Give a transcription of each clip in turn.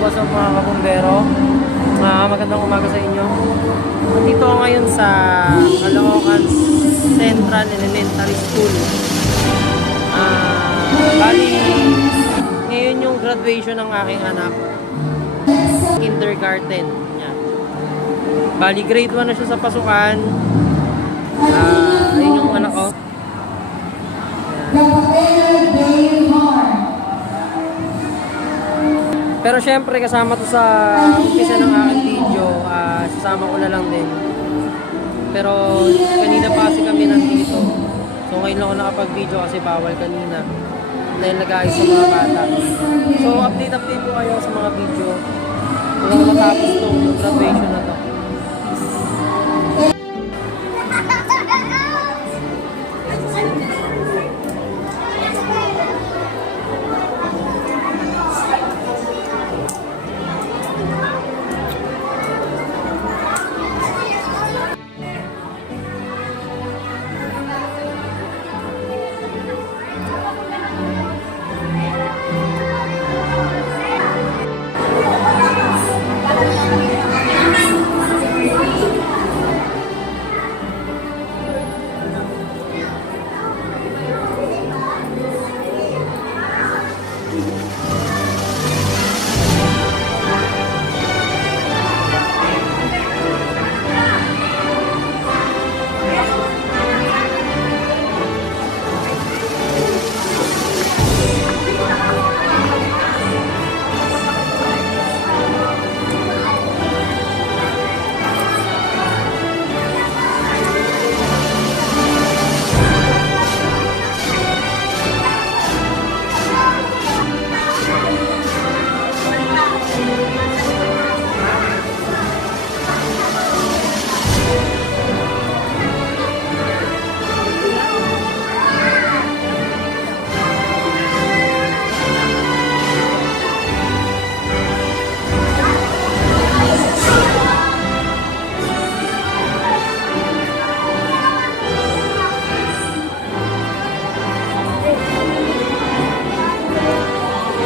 what's up mga kabumbero? Magandang umaga sa inyo. Nandito ako ngayon sa Caloocan Central Elementary School. Bali, ngayon yung graduation ng aking anak. Kindergarten. Yan. Bali, grade 1 na siya sa pasukan. Ayun yung anak ko. Pero syempre kasama to sa umpisa ng aking video, sasama ko na lang din. Pero kanina pa kasi kami nandito. So ngayon lang ako nakapag-video kasi bawal kanina. Dahil nag-aayos sa mga bata. So update po kayo sa mga video. Hanggang matapos itong graduation na to.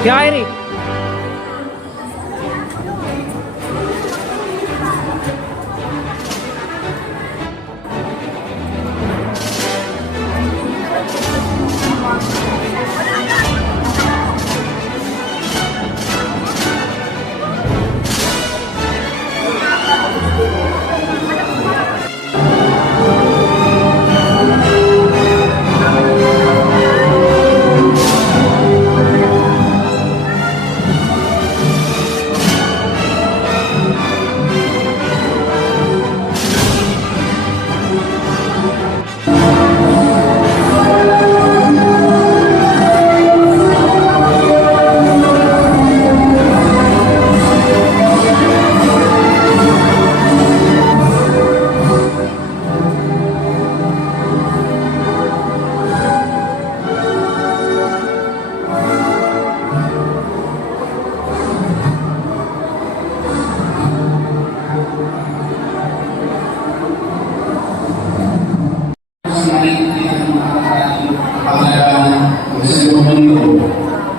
Kyrie.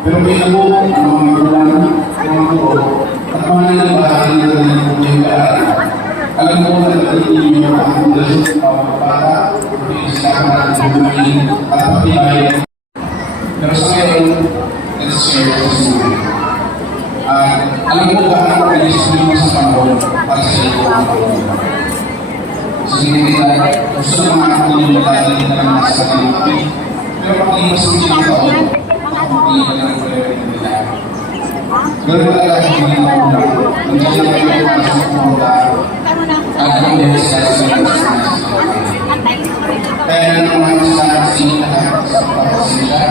Pero may nabo ang mga magulang, mga guro, at mga nalabahagi na rin ang mga pag-aaral. Alam mo na natin ninyo ang pundasyon ng mga bata, pag-iislaman natin bumayin at papilayan. Pero sa ngayon, let's share this story. Alam mo ba ang pag-iisip mo sa panahon at sa iyo ang panahon? Sige nila, gusto ng mga anak ninyo dahil na lang sa kanilang pero pakimas ng mga taon, hindi ka lang nila. Pero talaga siya mga magulang, hindi siya kayo para sa pumunta at ang mga sa kaya nang mga sa sinilahan sa pagkasila,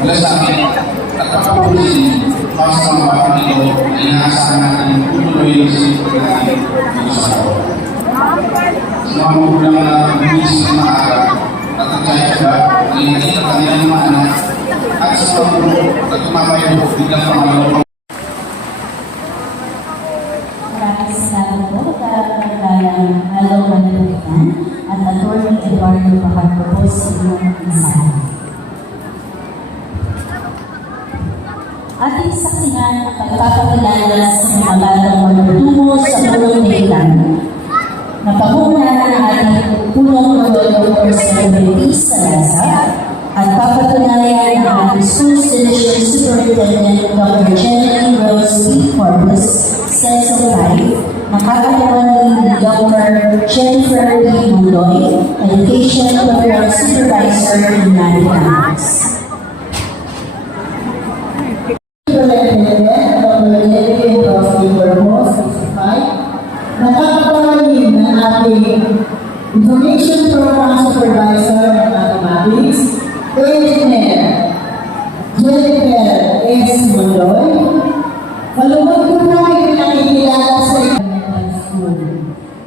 wala sa akin at kapapulisin para sa mga kapatid ay inaasahan natin tutuloy yung sinipo natin dito sa ako. Sa mga magulang na bumisip na araw at nagkaya ay hindi na kanilang mga anak at sa pagpulo at tumapayo biglang pangalawa. Maraming salamat po kagalang Hello Manilitan at Atty. Eduardo Pacardo sa inyong mensahe. Ating saksihan ang pagpapakilala sa mga batang magtutungo sa unang dahilan na pamumunan ng ating punong Dr. Celebrities sa Lasa at papatunayan ang ating Schools Division Superintendent Dr. Jenny Rose P. Corpus, Sense of Life, nakakatawa ni Dr. Jennifer B. Muloy, Education Program Supervisor in Nani Campus. Nakakapangin ng ating Information Program Supervisor ng Mathematics, Engineer Jennifer S. Muloy. Malungkot ko namin pinakikilala sa elementary school.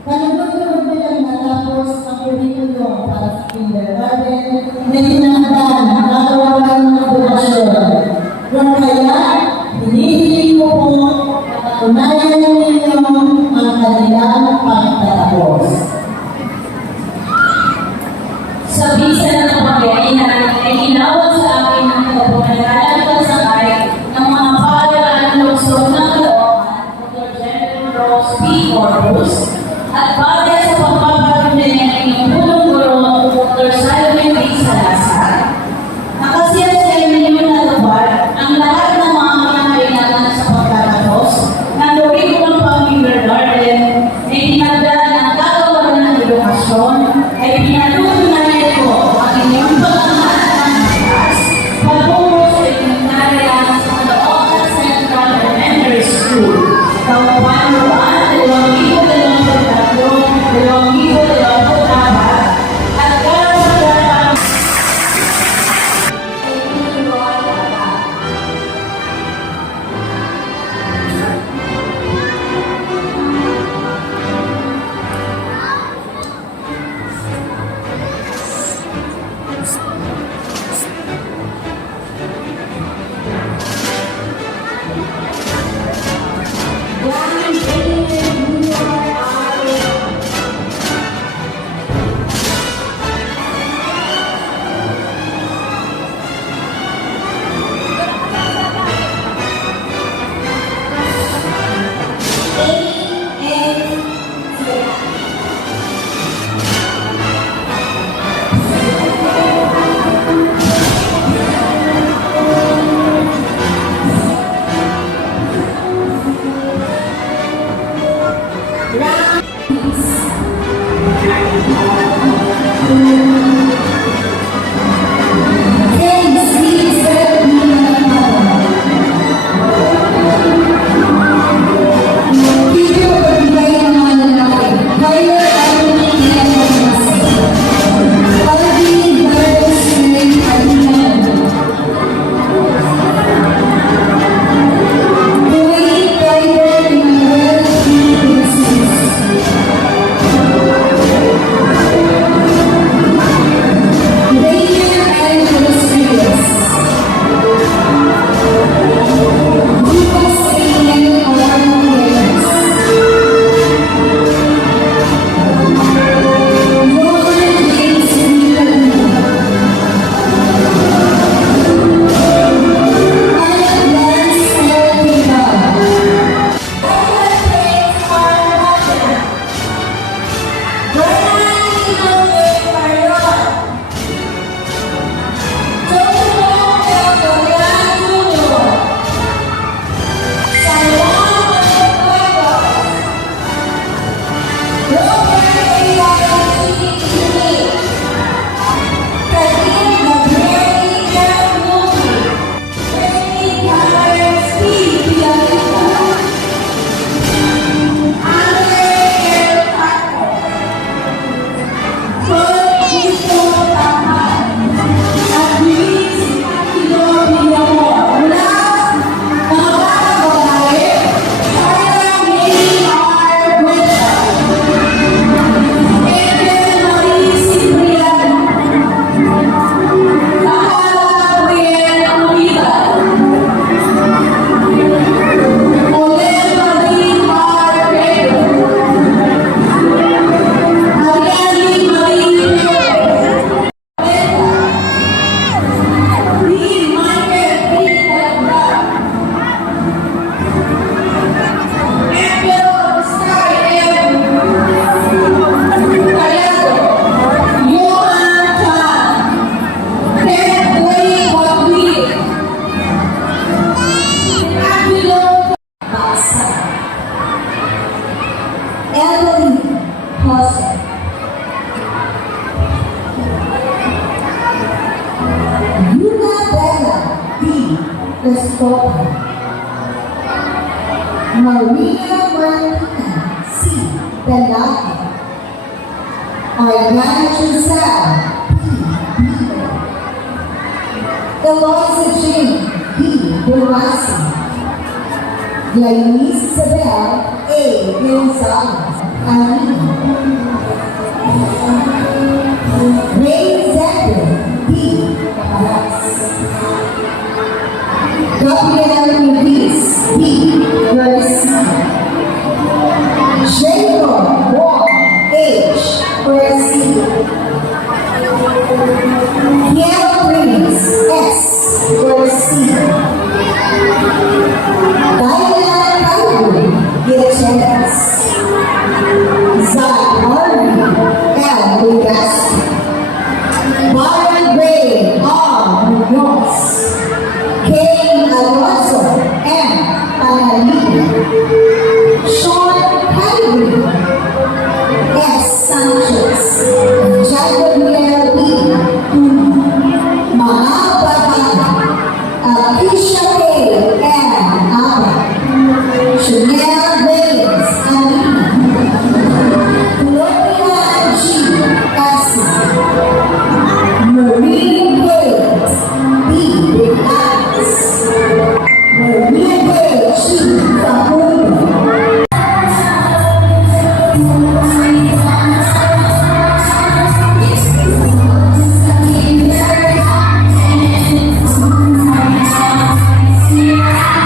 Kalungkot ko bilang natapos ang curriculum para sa kindergarten na tinanda na nakakawalan ng donasyon. Kung kaya, hinihiling ko po na unayan ninyo ang kanilang pagtatapos. Sa bisa ng pagkainan ay inawag sa akin ng kapunalanan pagsakay ng mga pahalaan ng lungsod ng Caloocan, Dr. Jennifer Rose P. Corpus, at para sa pagpapatuloy ng punong guro, Dr. Salome B. Salazar, nakasiyasya ninyo na lubar ang lahat ng mga kinakailangan sa pagtatapos ng curriculum pang-kindergarten ay dinagdagan ng kagawaran ng edukasyon ay pinatutunan ko ang inyong pagmamahal ng Diyos, pagpungo sa Escobar. Maria Martina C. Delague. Ariana Giselle P. Bieber. Eloisa Jean P. Durasi. Yanis Isabel A. Gonzalez. Ray Zephyr B. Caparas. Gabriel Luis B. Garcia. Jacob Wong H. Garcia. Kiel Prince S. Garcia. Diana Calvin Gutierrez. Zach Harvey L. Legaspi. Byron Ray R. Munoz. Kane Alonso M. Panalita. Sean Calvin S. Sanchez. Jagadiel B. Mahababa. Alicia K. M. Abba. Chanel Reyes Alina. Gloria G. Cassie. Marie Gates B. Alex. Maria Gates G. Facundo. Yeah.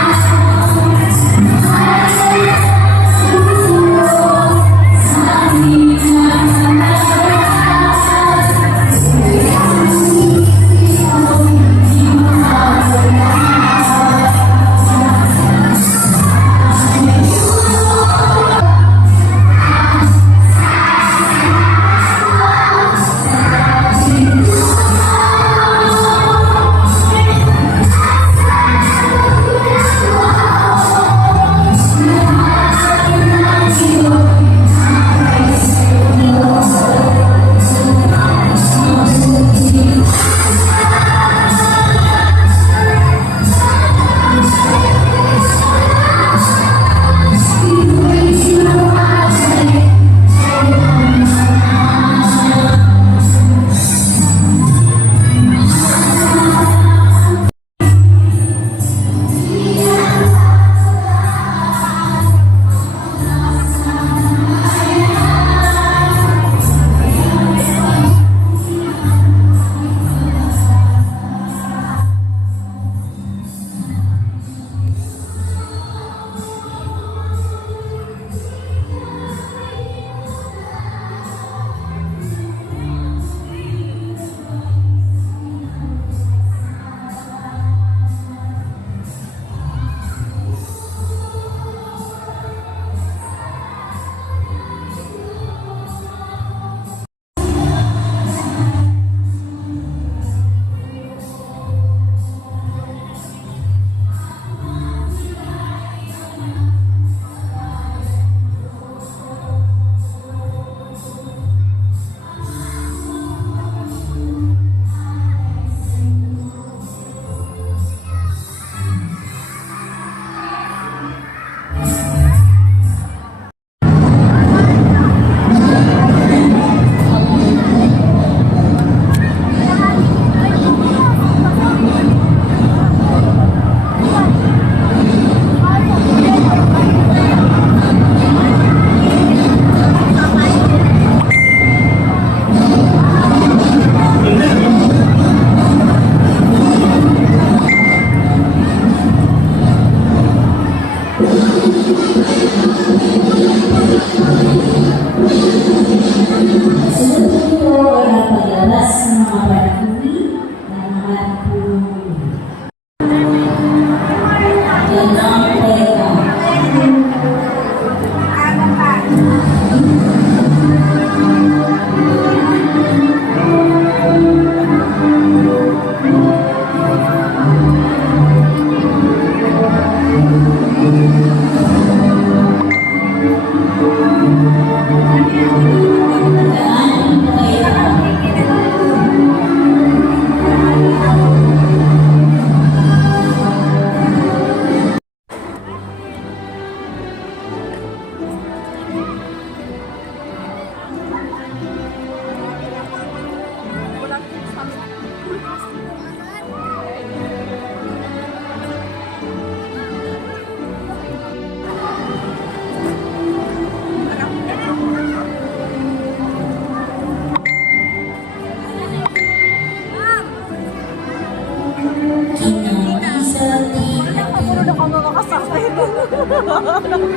Oh,